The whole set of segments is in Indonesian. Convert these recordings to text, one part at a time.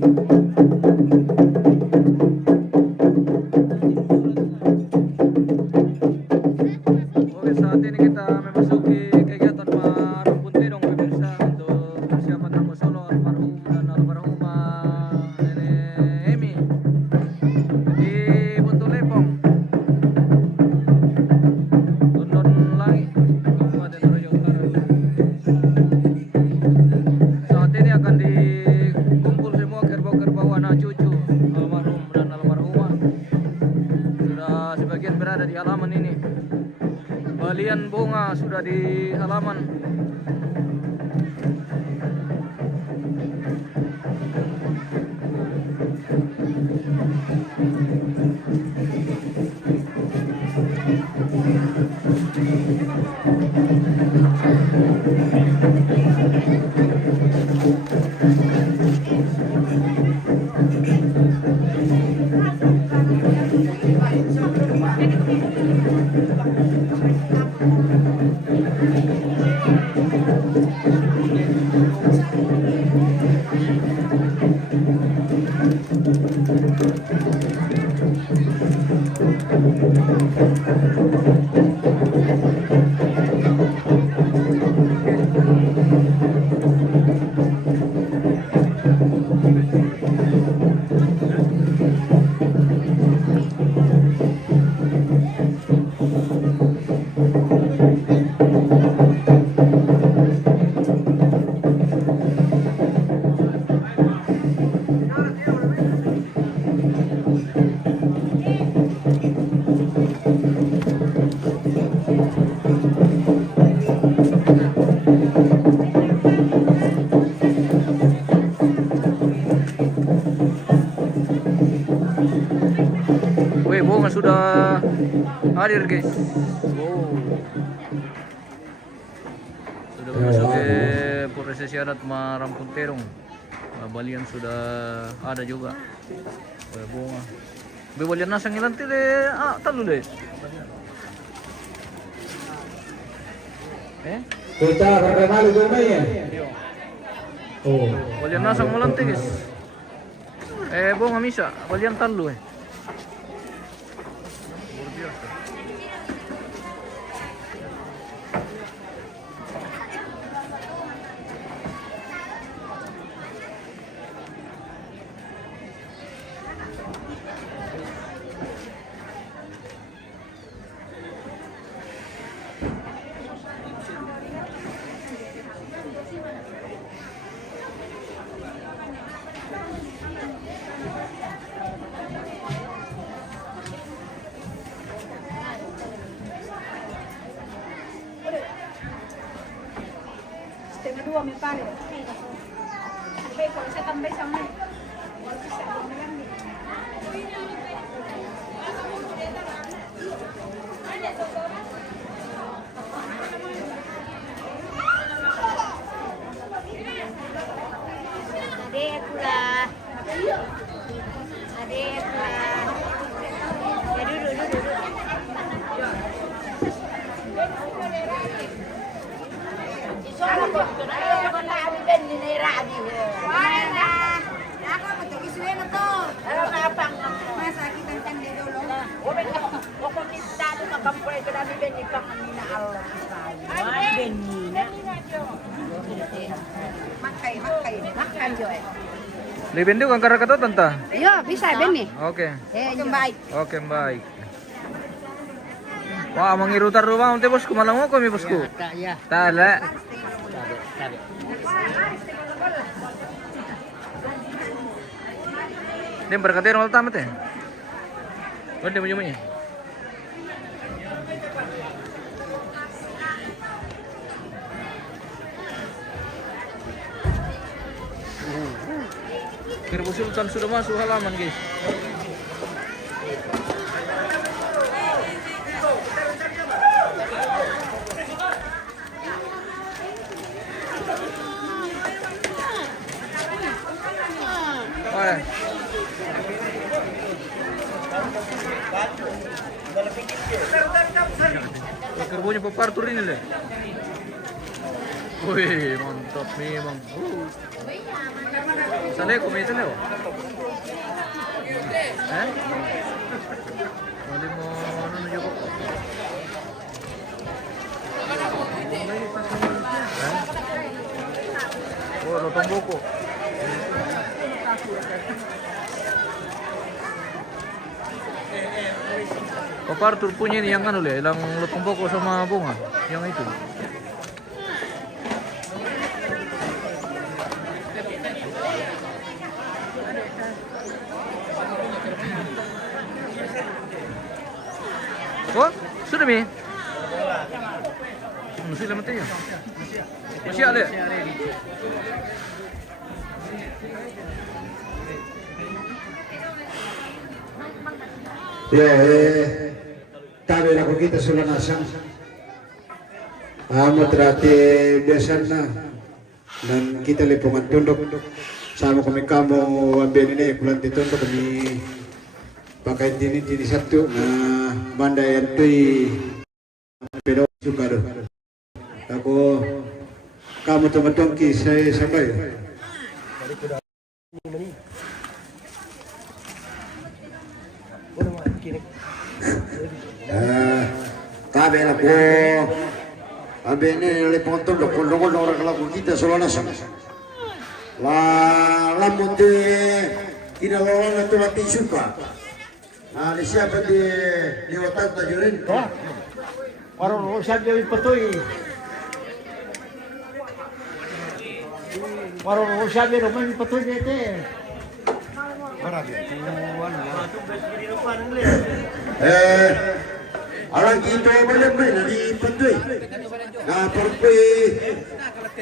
Oke, saat ini kita memasuki kegiatan Marumpun Tidong pemirsa untuk persiapan Rambut Solo almarhum dan almarhumah Nenek Emi di Buntu Lepong, Tundon Langit, Kabupaten Toraja Utara. Saat ini akan dikumpul semua kerbau-kerbau anak cucu almarhum dan almarhumah. Sudah sebagian berada di halaman ini. Balian bunga sudah di halaman. Wih, bunga sudah hadir guys. Wow. Sudah masuk ke prosesi adat Marampun Terong. Balian sudah ada juga. Wih, bunga. Balian nasang ilanti deh. Talu deh. Kita terkenal itu ya. Oh. Balian nasang melanti guys. Bunga misa. Balian talu Setengah dua me pare. Sampai kalau saya tambah sama. Bisa bilang nih. Adek pula. Adek pula. Ya duduk. Lebih kan karena kata tante. Iya, bisa Benny. Oke. Baik. Oke, baik. Wah, mengirutar rumah untuk bosku malam mau kami bosku. Ya. Tala. Dia berkata orang tamat ya. What dia punya? Kerbau Sultan sudah masuk halaman guys. Kerbaunya pepartur ini deh. Wih, mantap memang. Sale, kumita sale oh. Eh? Bali mo ano na yung ko. Oh, lotong buko. O Arthur punya ini yang kan ulit, ilang lotong buko sama bunga, yang itu. Oh, sudah mi? Masih lama tu ya? Masih ada? Ya, tabi na ko kita sula nasang. Amo trate biasa na. Dan kita lipungan tunduk. Sama kami kamu ambil ini bulan ditunduk kami pakai ini satu na banda yang tui pedo juga doh. Aku kamu teman-teman saya sampai. Tabi na ko ambil ini lipungan tunduk. Kundungan orang kalau kita sula nasang. Lamun di kinalawan itu mati suka. Nah, di siapa di otak tajurin? Orang urusan dia patuhi. Orang urusan dia rumah patuhi dia. Orang kita boleh main di patuhi. Nah, pergi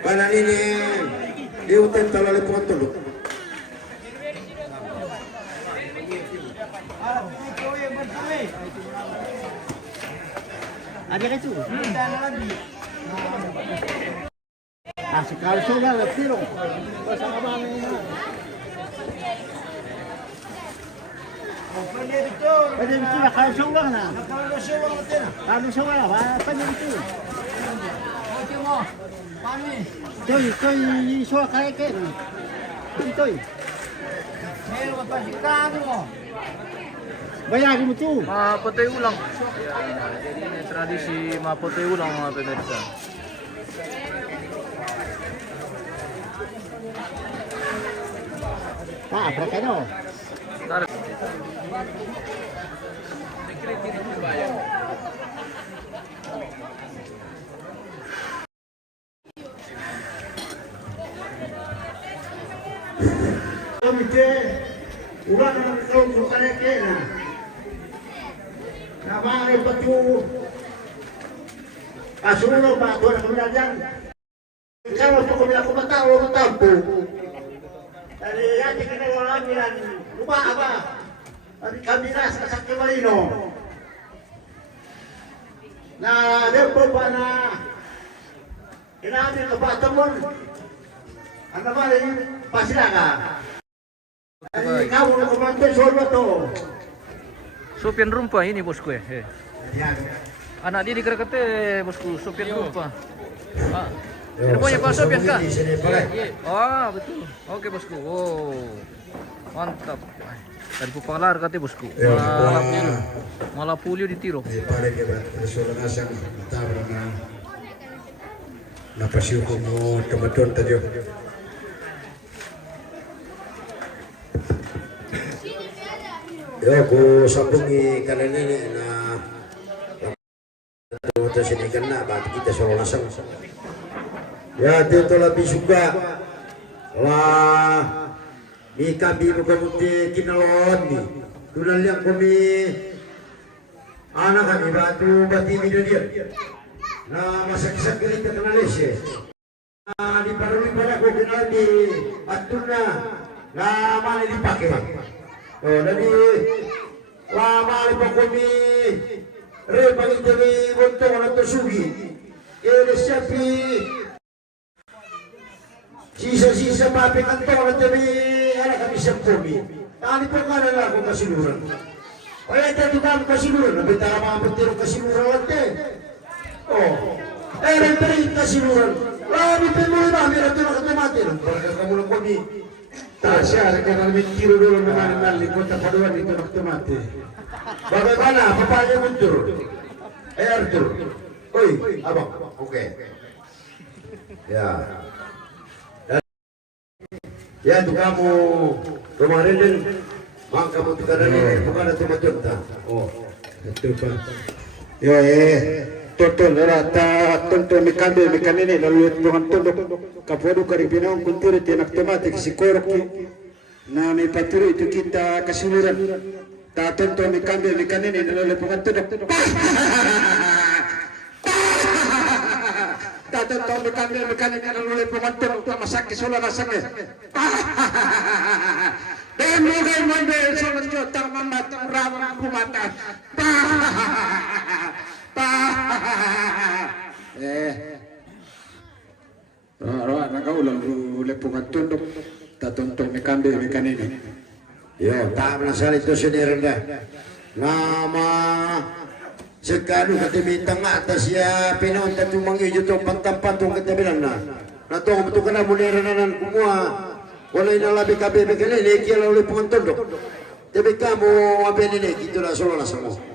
pada ini di hutan terlalu kotor. Ada kan tu? Sekali saja lebih dong. Bersama bang ini. Pada itu lah kalau sungguh na. Kalau sungguh lah, pada itu. Tôi xóa cái tôi. Bayar di mutu. Mapatay ulang. Jadi ini tradisi mapatay ulang mga pemirsa. Pak, berapa no? Tarik. Komite ulang tahun bukan kena. Nama ni batu asulo ba tu nak kemudian kalau tu kami aku tahu orang tampu. Dari yang kita orang bilang lupa apa? Dari kami nas kasak kemalino. Nah, dia pernah ini kebatamon. Anda mana ini pasti ada. Kau nak kemantai soal tu. Sopian rumpah ini bosku ya. Anak dia dikerakate bosku, Sopian rumpah. Ini punya Pak Sopian kah? Oh betul. Oke bosku. Oh mantap. Dari Pupalar katanya bosku. Malah pulio ditiro. Napasiuko mo teman-teman tayo. Ya, aku sambungi kalian ini na waktu sini kena bagi kita solo nasang. Ya, itu lebih suka lah. Ni kami bukan mesti kinalon ni. Tulan yang kami anak kami batu bati video dia. Nah, masak-masak kita kenal sih. Nah, di paruli pada aku kenal di atuna. Nah, mana dipakai? Oh, jadi lama lipat kami repang itu di bontong atau sugi. Ini siapa? Sisa-sisa papi kantong atau di anak kami sepumi. Tadi pengaruh aku kasiluran. Kaya itu kan kasiluran. Tapi tak lama petir kasiluran lagi. Oh, reperi kasiluran. Lami pemulai mami ratu nak mati. Berkat kamu nak kami. Tasya, karena tiro dulu mengenal di kota Paduan itu waktu mati. Bagaimana? Bapaknya mundur. Arthur. Oi, abang. Oke. Ya. Ya, itu kamu kemarin dan kamu tukar ini bukan ada cuma contoh. Oh, itu Pak. Yo, total rata tonton mekan ini lalu tuhan tunduk kapodo karibinang kuntur tinak tematik si korok na may paturi itu kita kesuliran ta tonton mekan ini lalu tuhan tunduk ta tonton mekan ini lalu tuhan tunduk masak kesuliran nasangnya dan moga moga solat jotang mamatang rawang kumatan roa nakaulang lepungan tunduk tatontong mekan ini ya tak menasal itu sendiri dah nama sekali kata atas ya pinonta tumang hijau tu pantang-pantang kata bilang nah tu betul kena muneranan semua walai nalabi kabe bekele leki lalu lepungan tunduk tapi kamu apa ini gitu lah solo lah semua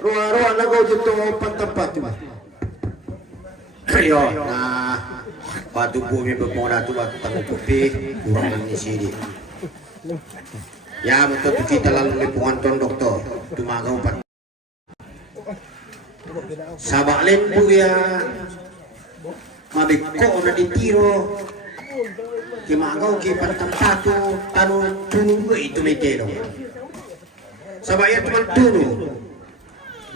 roa nagaw dito pantang-pantang ayo nah batu bumi bermula tu batu tanggup kopi kurang ni sini ya betul kita lalu lepungan tondok tu tumagaw pat sabalen bu ya mabikko na ditiro kimagaw ki pantang satu tanong tuno itu metero sabaya tuman tuno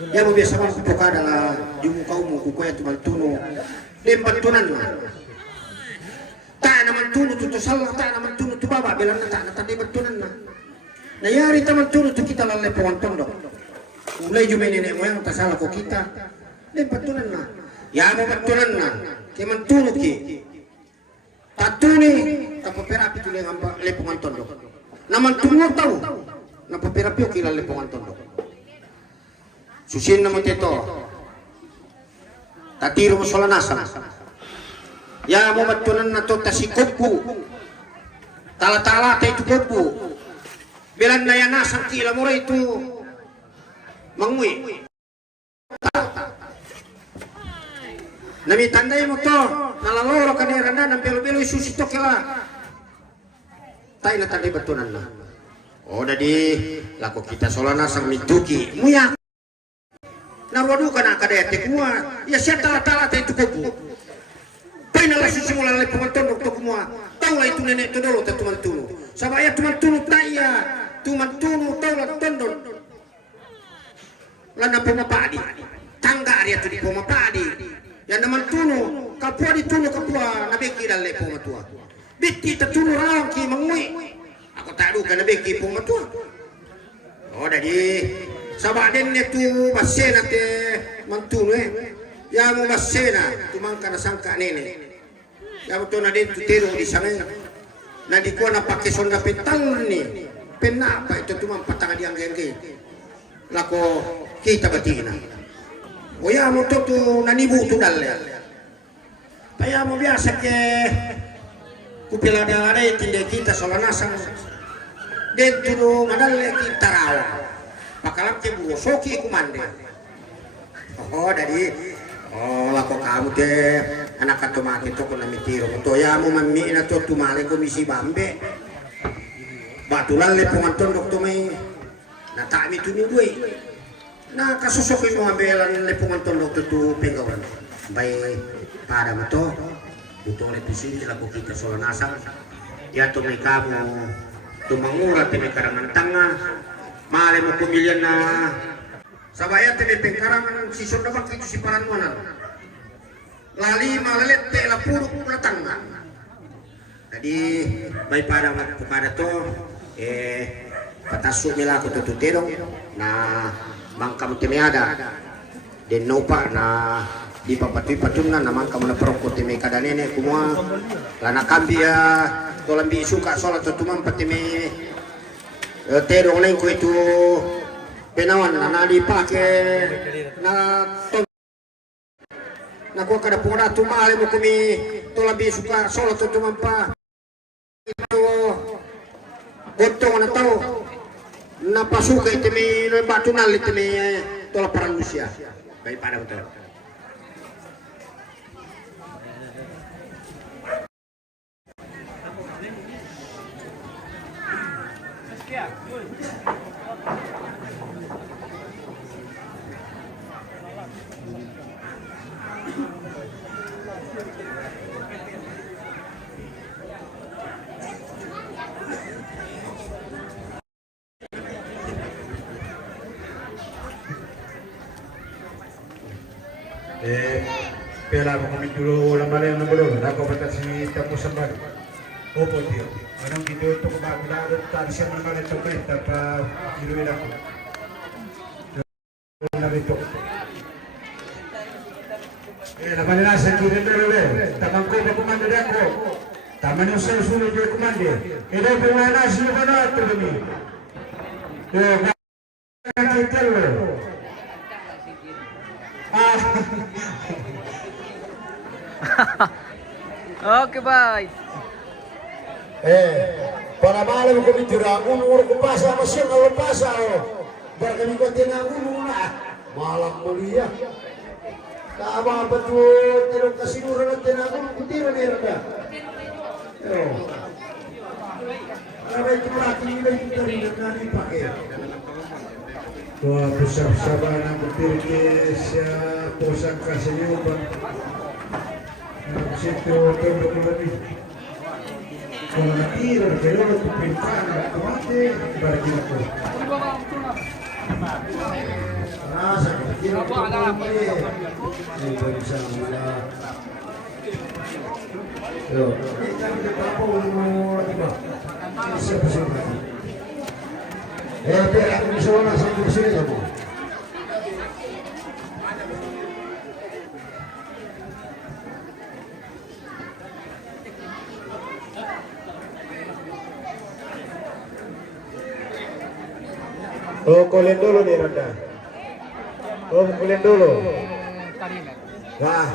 ya mo biasa man kupo ka dala yung kau mo kukuya tumal tuno lempat tunan na ta naman tuno tutusal ta naman tuno tubaba bilang na ta na tadi tunan na nayari taman tuno tu kita lalay po ang tondo ulay yung menene mo yung tasala ko kita lempat tunan na ya mo tunan na kaya man tuno ki tatuni kapaperapi tuloy ang lepongan tondo naman tuno tau napaperapi o kila lepongan tondo susin naman ito tatiro mo solanasan ya mo matunan na to tasikopku tala-tala tayo ito kopku bilang na yan nasang kila mo ito mangui namitanday mo to nalaloro kaniranda ng belo-belo isusito kila tayo na tanday batunan na o dadi lako kita solanasan mituki muya narwadu kana kadete kumua ya siya tala-tala tayo tukubu pay na lasu simula lay pumantondo to kumua tawla itu nenek to dolo ta tumantuno sabaya tumantuno taya tumantuno tawla tondo lana pumapadi tangga area tu di pumapadi ya naman tuno kapua di tuno kapua nabeki dalle pumatua bitti ta tuno raong ki mangui ako tadu kana beki pumatua oh dadi sabaden itu masena te mantuno ya mo masena tumangka na sangka nene ya mo to na din tutero di sana na di ko na pakison na petang ni penapa itu tumang patang di angge lako kita batina o ya mo to tu nanibu tu dalle kaya mo biasa ke kupila dare tinde kita solanasan dentro madalle kita rawa pakalam ke buo soki kumande oh dari oh lako kamu teh anak katomake to ko namitiro to ya mo mammi na to tumale ko misi bambe batulan le ponganton dokto may natami tu ni duwe na kasusok mo ambelan le ponganton dokto tu pengawan bay para mo to buto le pisindi lako kita solanasan ya to may kamu tumangura te may karamantanga male mo pumilian na sabaya te pengkarangan si sonda bang itu si paranwanan lali malalet te la puro pulatanga jadi may pada to patasu mila ko tututero na mangkam te ada den nopa na di papatui-patuna na mangkam na perokko te me kadanene kumua lana kambia to lambi suka salat to tumam patime terong lain ko itu penawan na dipake na ko kada pura tumale mo kumi to labi suka solo to tumampa itu Otong na tao napasuka ito may batunal ito may tolak parang Rusia. Baik pada betul. Pela mo kami dulu lang malay ng bulo. Nako batas si tapos sa bag. Opo tiyo. Anong video to ko ba bilado tadi siya man malay to pa iluwi lang. Na rito. Laban na sa kiri dere. Tamang ko ba kumanda dako. Taman yung sa sunod yung kumanda. Ito pumana sino ba na ito ni. Kita lo. Oke, bye. Para malam ko bitira, unur ko pasa masih kalau pasa barkami ko tinangun na malam mulia. Tama betul tidak kasinuran at tinangun ko tira ni rada. Aray ko lagi nila yung tarin na pakai. Wah, besar-besaran ang berpikir siya pusat kasihnya bang. Situ untuk lebih. Kalau nanti kalau untuk pintar, mati bagi aku. Rasa kita ini bisa mula. Yo, kita berapa umur tiba? Siapa siapa? Aku bisa langsung ke sini kamu. Oh, kulen dulu nih Randa. Oh, kulen dulu. Nah.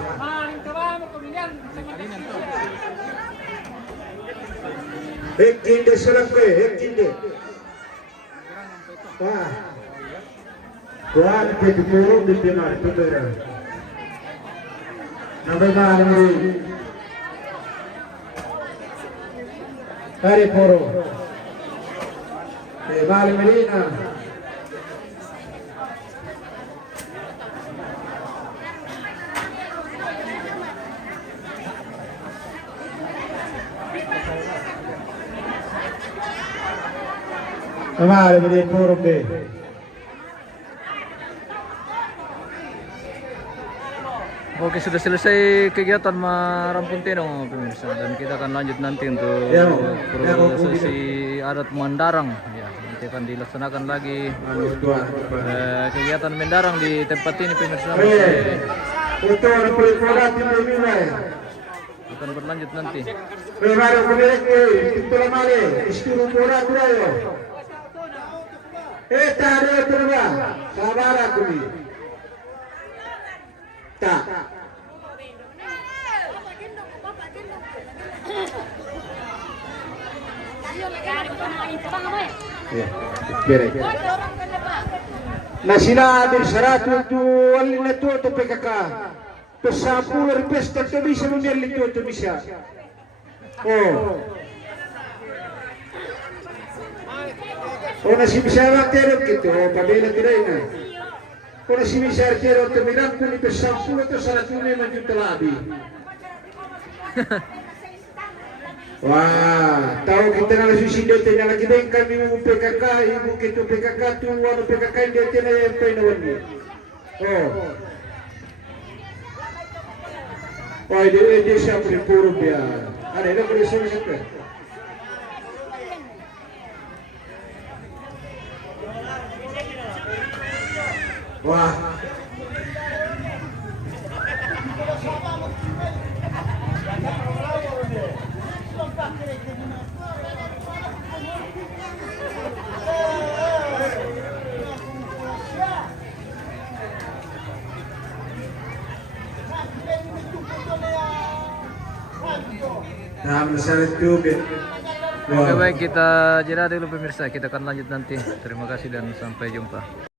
Hekinde serap ke, hekinde. Wah. Kuan ke dipuruk di pinar itu bera. Nampai malam ini. Hari poro. Malam ini nah. Kemarin menjadi forum deh. Oke, sudah selesai kegiatan Marampung Tenong pemirsa, dan kita akan lanjut nanti untuk prosesi adat mendarang. Ya, nanti akan dilaksanakan lagi kegiatan mendarang di tempat ini pemirsa. Akan berlanjut nanti. Taruh terba, sabar aku ni. Tak. Na sila din saratu tu walin na tu PKK. Pesapul repesta tu bisa memilih tu bisa. Oh. Ona si bisara tero gitu, pabela tiraina. Ona si bisara tero terminam kuni pesampu atau salah tuni menjuta labi. Wah, tahu kita nak suicide tanya lagi bengkak ibu PKK, ibu kita PKK tu, wanu PKK dia tanya yang penawan ni. Oh. Wah, dia siapa ni puru dia. Ada yang boleh siapa? Wah. Nah, masalah itu Oke baik, kita jeda dulu pemirsa. Kita akan lanjut nanti. Terima kasih dan sampai jumpa.